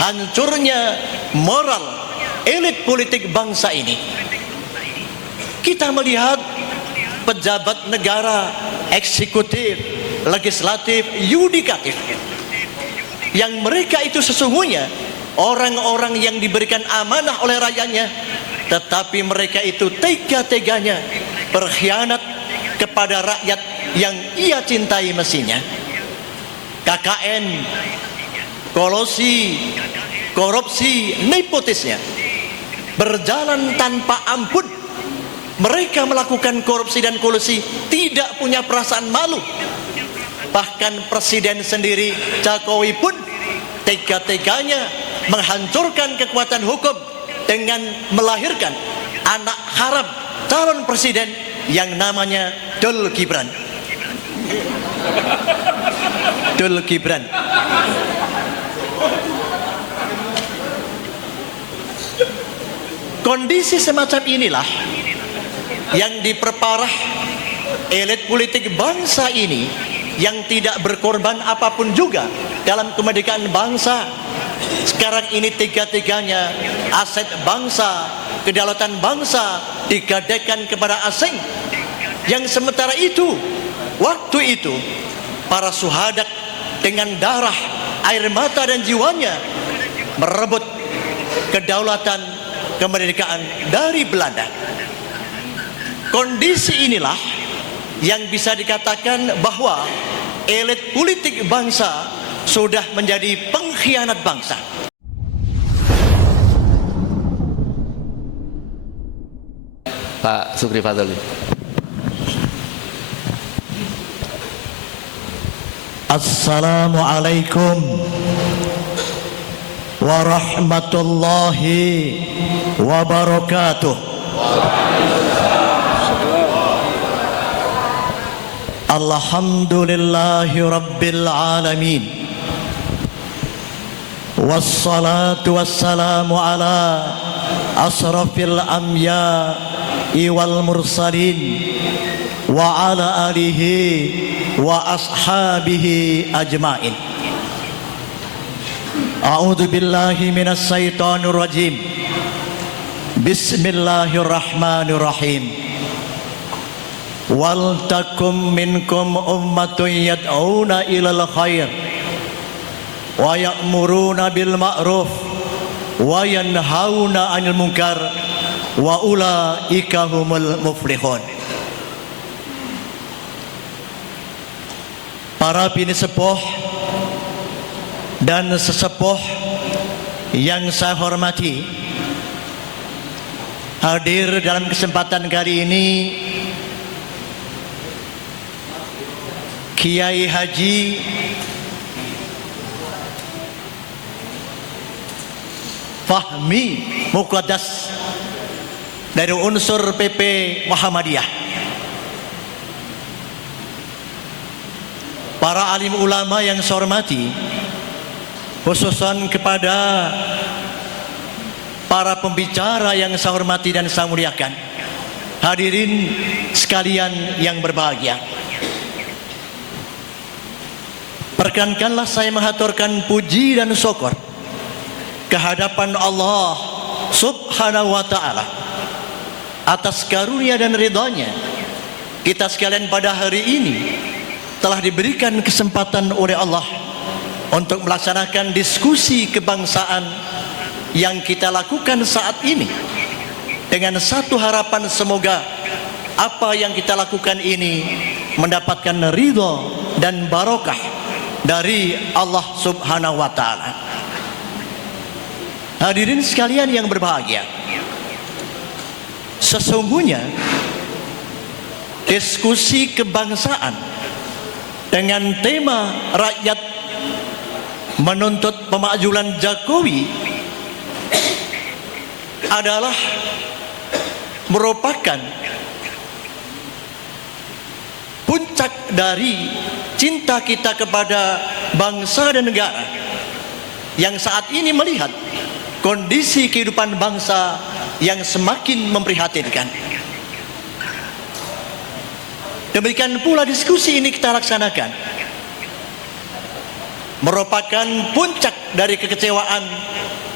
hancurnya moral elit politik bangsa ini. Kita melihat pejabat negara, eksekutif, legislatif, yudikatif, yang mereka itu sesungguhnya orang-orang yang diberikan amanah oleh rakyatnya, tetapi mereka itu tega-teganya berkhianat kepada rakyat yang ia cintai mestinya. KKN, kolosi, korupsi, nepotisnya berjalan tanpa ampun. Mereka melakukan korupsi dan kolusi tidak punya perasaan malu. Bahkan presiden sendiri Jokowi pun tega-teganya menghancurkan kekuatan hukum dengan melahirkan anak haram calon presiden yang namanya Dul Gibran. Dul Gibran. Kondisi semacam inilah yang diperparah elit politik bangsa ini, yang tidak berkorban apapun juga dalam kemerdekaan bangsa. Sekarang ini tega-teganya aset bangsa, kedaulatan bangsa digadaikan kepada asing, yang sementara itu waktu itu para syuhada dengan darah, air mata dan jiwanya merebut kedaulatan kemerdekaan dari Belanda. Kondisi inilah yang bisa dikatakan bahwa elit politik bangsa sudah menjadi pengkhianat bangsa. Pak Sukri Fadli. Assalamualaikum warahmatullahi wabarakatuh. Alhamdulillahi rabbil alamin. Wassalatu wassalamu ala asrafil anbiya'i wal mursalin wa ala alihi wa ashabihi ajmain. A'udzu billahi minas syaitonir rajim. Bismillahirrahmanirrahim. Wal takum minkum ummatun yad'una ilal khair wa ya'muruna bil ma'ruf wa yanhauna 'anil munkar wa ulaika humul muflihun. Para bini sepuh dan sesepuh yang saya hormati, hadir dalam kesempatan kali ini Kiai Haji Fahmi Muqaddas dari unsur PP Muhammadiyah, para alim ulama yang saya hormati, khususan kepada para pembicara yang saya hormati dan saya muliakan, hadirin sekalian yang berbahagia. Perkenankanlah saya menghaturkan puji dan syukur kehadapan Allah Subhanahu wa ta'ala atas karunia dan ridhanya kita sekalian pada hari ini telah diberikan kesempatan oleh Allah untuk melaksanakan diskusi kebangsaan yang kita lakukan saat ini, dengan satu harapan, semoga apa yang kita lakukan ini mendapatkan ridho dan barokah dari Allah Subhanahu wa ta'ala. Hadirin sekalian yang berbahagia, sesungguhnya diskusi kebangsaan dengan tema rakyat menuntut pemakzulan Jokowi adalah merupakan puncak dari cinta kita kepada bangsa dan negara, yang saat ini melihat kondisi kehidupan bangsa yang semakin memprihatinkan. Demikian pula diskusi ini kita laksanakan merupakan puncak dari kekecewaan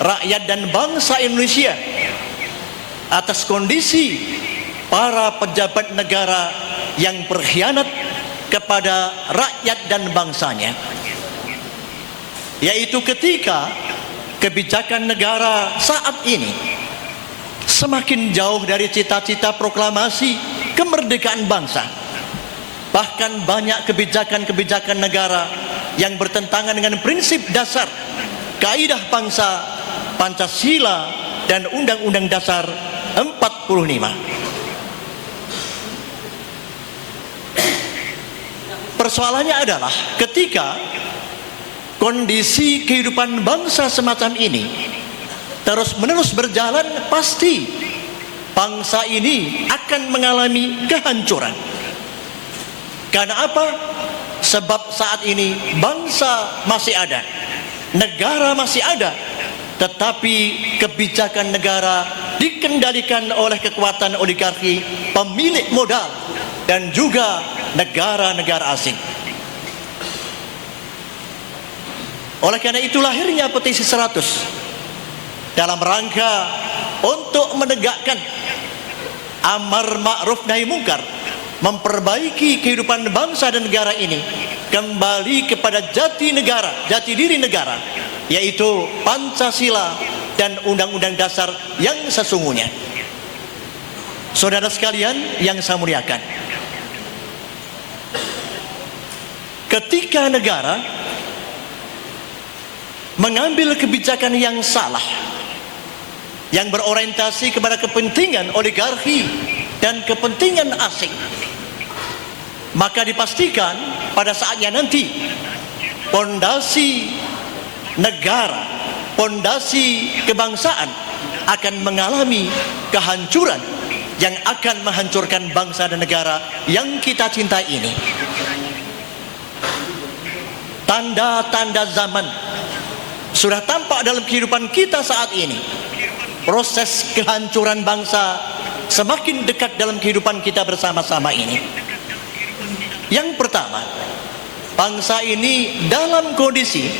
rakyat dan bangsa Indonesia atas kondisi para pejabat negara yang berkhianat kepada rakyat dan bangsanya, yaitu ketika kebijakan negara saat ini semakin jauh dari cita-cita proklamasi kemerdekaan bangsa. Bahkan banyak kebijakan-kebijakan negara yang bertentangan dengan prinsip dasar kaidah bangsa, Pancasila dan Undang-Undang Dasar 45. Persoalannya adalah ketika kondisi kehidupan bangsa semacam ini terus-menerus berjalan, pasti bangsa ini akan mengalami kehancuran. Karena apa? Sebab saat ini bangsa masih ada, negara masih ada, tetapi kebijakan negara dikendalikan oleh kekuatan oligarki, pemilik modal, dan juga negara-negara asing. Oleh karena itu lahirnya petisi 100 dalam rangka untuk menegakkan amar ma'ruf nahi mungkar, memperbaiki kehidupan bangsa dan negara ini kembali kepada jati negara, jati diri negara, yaitu Pancasila dan Undang-Undang Dasar yang sesungguhnya. Saudara sekalian yang saya muliakan, ketika negara mengambil kebijakan yang salah, yang berorientasi kepada kepentingan oligarki dan kepentingan asing, maka dipastikan pada saatnya nanti pondasi negara, pondasi kebangsaan akan mengalami kehancuran yang akan menghancurkan bangsa dan negara yang kita cintai ini. Tanda-tanda zaman sudah tampak dalam kehidupan kita saat ini. Proses kehancuran bangsa semakin dekat dalam kehidupan kita bersama-sama ini. Yang pertama, bangsa ini dalam kondisi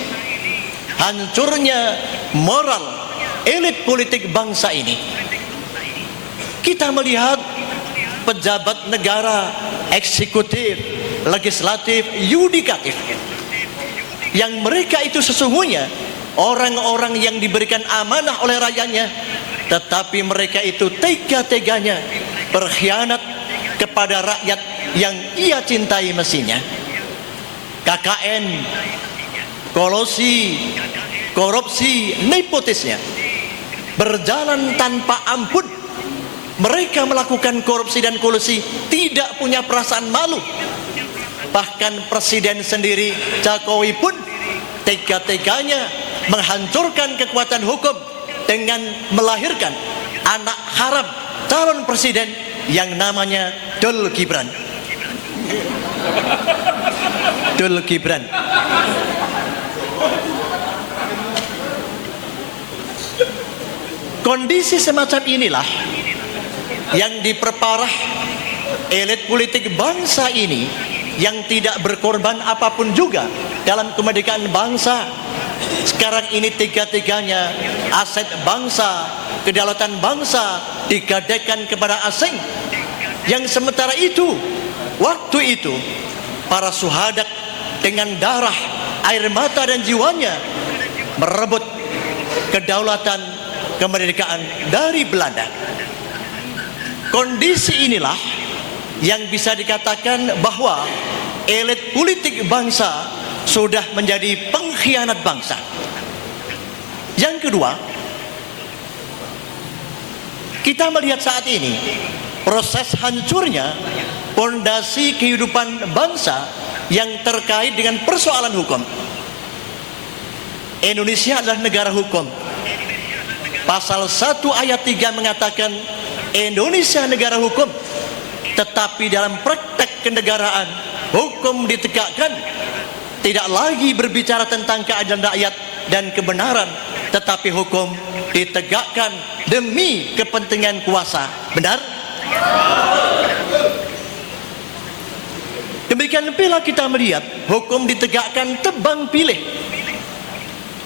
hancurnya moral elit politik bangsa ini. Kita melihat pejabat negara, eksekutif, legislatif, yudikatif, yang mereka itu sesungguhnya orang-orang yang diberikan amanah oleh rakyatnya, tetapi mereka itu tega-teganya berkhianat kepada rakyat yang ia cintai mestinya. KKN, kolusi, korupsi, nepotisnya berjalan tanpa ampun. Mereka melakukan korupsi dan kolusi tidak punya perasaan malu. Bahkan Presiden sendiri, Jokowi pun tega-teganya menghancurkan kekuatan hukum dengan melahirkan anak haram calon presiden yang namanya Dul Gibran. Dul Gibran. Kondisi semacam inilah yang diperparah elit politik bangsa ini, yang tidak berkorban apapun juga dalam kemerdekaan bangsa. Sekarang ini tiga-tiganya aset bangsa, kedaulatan bangsa digadaikan kepada asing, yang sementara itu waktu itu para syuhada dengan darah, air mata dan jiwanya merebut kedaulatan kemerdekaan dari Belanda. Kondisi inilah yang bisa dikatakan bahwa elit politik bangsa sudah menjadi pengkhianat bangsa. Yang kedua, kita melihat saat ini proses hancurnya pondasi kehidupan bangsa yang terkait dengan persoalan hukum. Indonesia adalah negara hukum. Pasal 1 ayat 3 mengatakan Indonesia negara hukum, tetapi dalam praktek kenegaraan hukum ditegakkan, tidak lagi berbicara tentang keadilan rakyat dan kebenaran, tetapi hukum ditegakkan demi kepentingan kuasa. Benar? Demikian pula kita melihat hukum ditegakkan tebang pilih.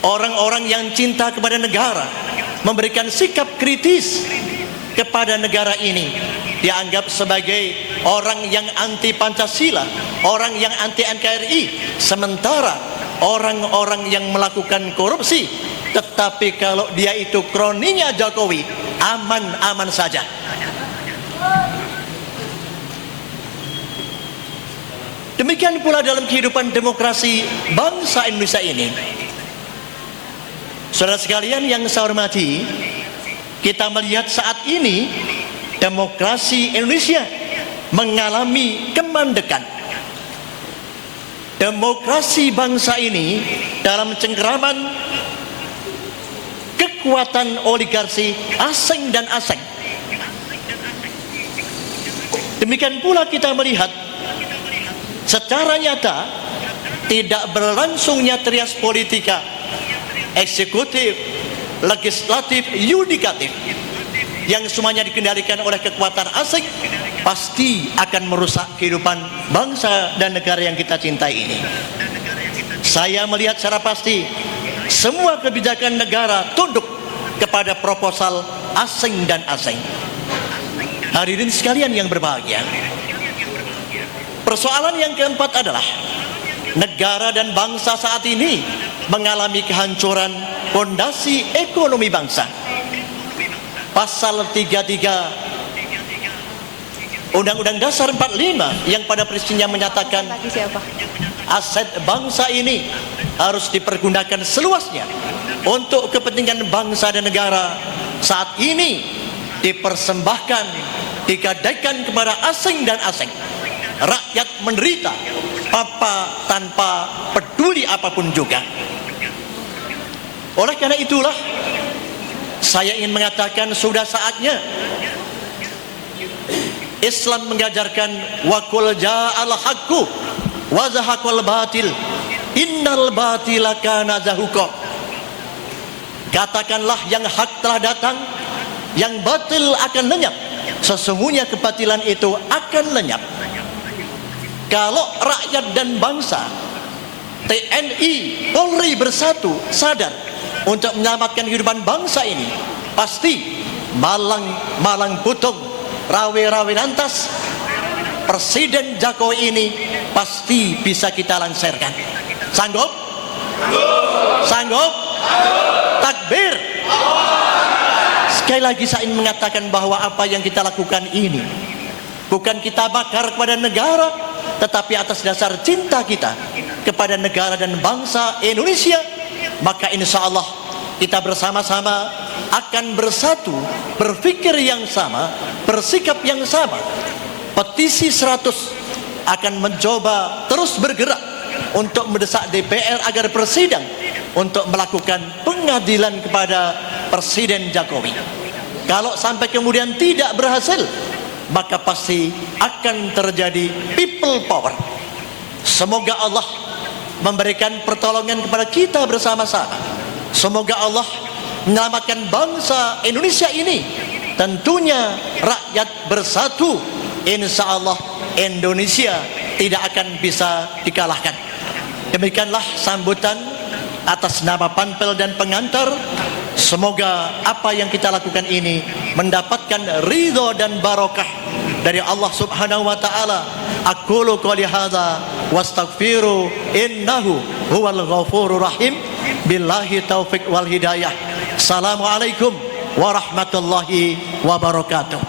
orang-orang yang cinta kepada negara memberikan sikap kritis kepada negara ini, dianggap sebagai orang yang anti Pancasila, orang yang anti NKRI. Sementara orang-orang yang melakukan korupsi, tetapi kalau dia itu kroninya Jokowi, aman-aman saja. Demikian pula dalam kehidupan demokrasi bangsa Indonesia ini. Saudara sekalian yang saya hormati, kita melihat saat ini demokrasi Indonesia mengalami kemandekan. Demokrasi bangsa ini dalam cengkeraman kekuatan oligarki asing dan asing. Demikian pula kita melihat secara nyata tidak berlangsungnya trias politika eksekutif, legislatif, yudikatif yang semuanya dikendalikan oleh kekuatan asing, pasti akan merusak kehidupan bangsa dan negara yang kita cintai ini. Saya melihat secara pasti semua kebijakan negara tunduk kepada proposal asing dan asing. Hadirin sekalian yang berbahagia, persoalan yang keempat adalah negara dan bangsa saat ini mengalami kehancuran fondasi ekonomi bangsa. Pasal 33 Undang-Undang Dasar 45 yang pada prinsipnya menyatakan aset bangsa ini harus dipergunakan seluasnya untuk kepentingan bangsa dan negara, saat ini dipersembahkan, digadaikan kepada asing dan asing. Rakyat menderita tanpa peduli apapun juga. Oleh karena itulah saya ingin mengatakan sudah saatnya Islam mengajarkan wa qul ja'al haqqu wa zahaqal batil innal batila kana zahuqa. Katakanlah yang hak telah datang, yang batil akan lenyap. Sesungguhnya kebatilan itu akan lenyap. Kalau rakyat dan bangsa, TNI, Polri bersatu sadar untuk menyelamatkan kehidupan bangsa ini, pasti malang putung, rawe lantas, Presiden Jokowi ini pasti bisa kita lansirkan. Sanggup? Sanggup? Takbir. Sekali lagi saya ingin mengatakan bahwa apa yang kita lakukan ini bukan kita bakar kepada negara, tetapi atas dasar cinta kita kepada negara dan bangsa Indonesia. Maka insya Allah kita bersama-sama akan bersatu, berpikir yang sama, bersikap yang sama. Petisi 100 akan mencoba terus bergerak untuk mendesak DPR agar bersidang untuk melakukan pengadilan kepada Presiden Jokowi. Kalau sampai kemudian tidak berhasil, maka pasti akan terjadi people power. Semoga Allah memberikan pertolongan kepada kita bersama-sama. Semoga Allah menyelamatkan bangsa Indonesia ini. Tentunya rakyat bersatu, insya Allah Indonesia tidak akan bisa dikalahkan. Demikianlah sambutan atas nama panpel dan pengantar. Semoga apa yang kita lakukan ini mendapatkan ridho dan barokah dari Allah Subhanahu wa taala. Aqulu qouli hadza wastaghfiru innahu huwal ghafurur rahim. Billahi taufik wal hidayah. Assalamualaikum warahmatullahi wabarakatuh.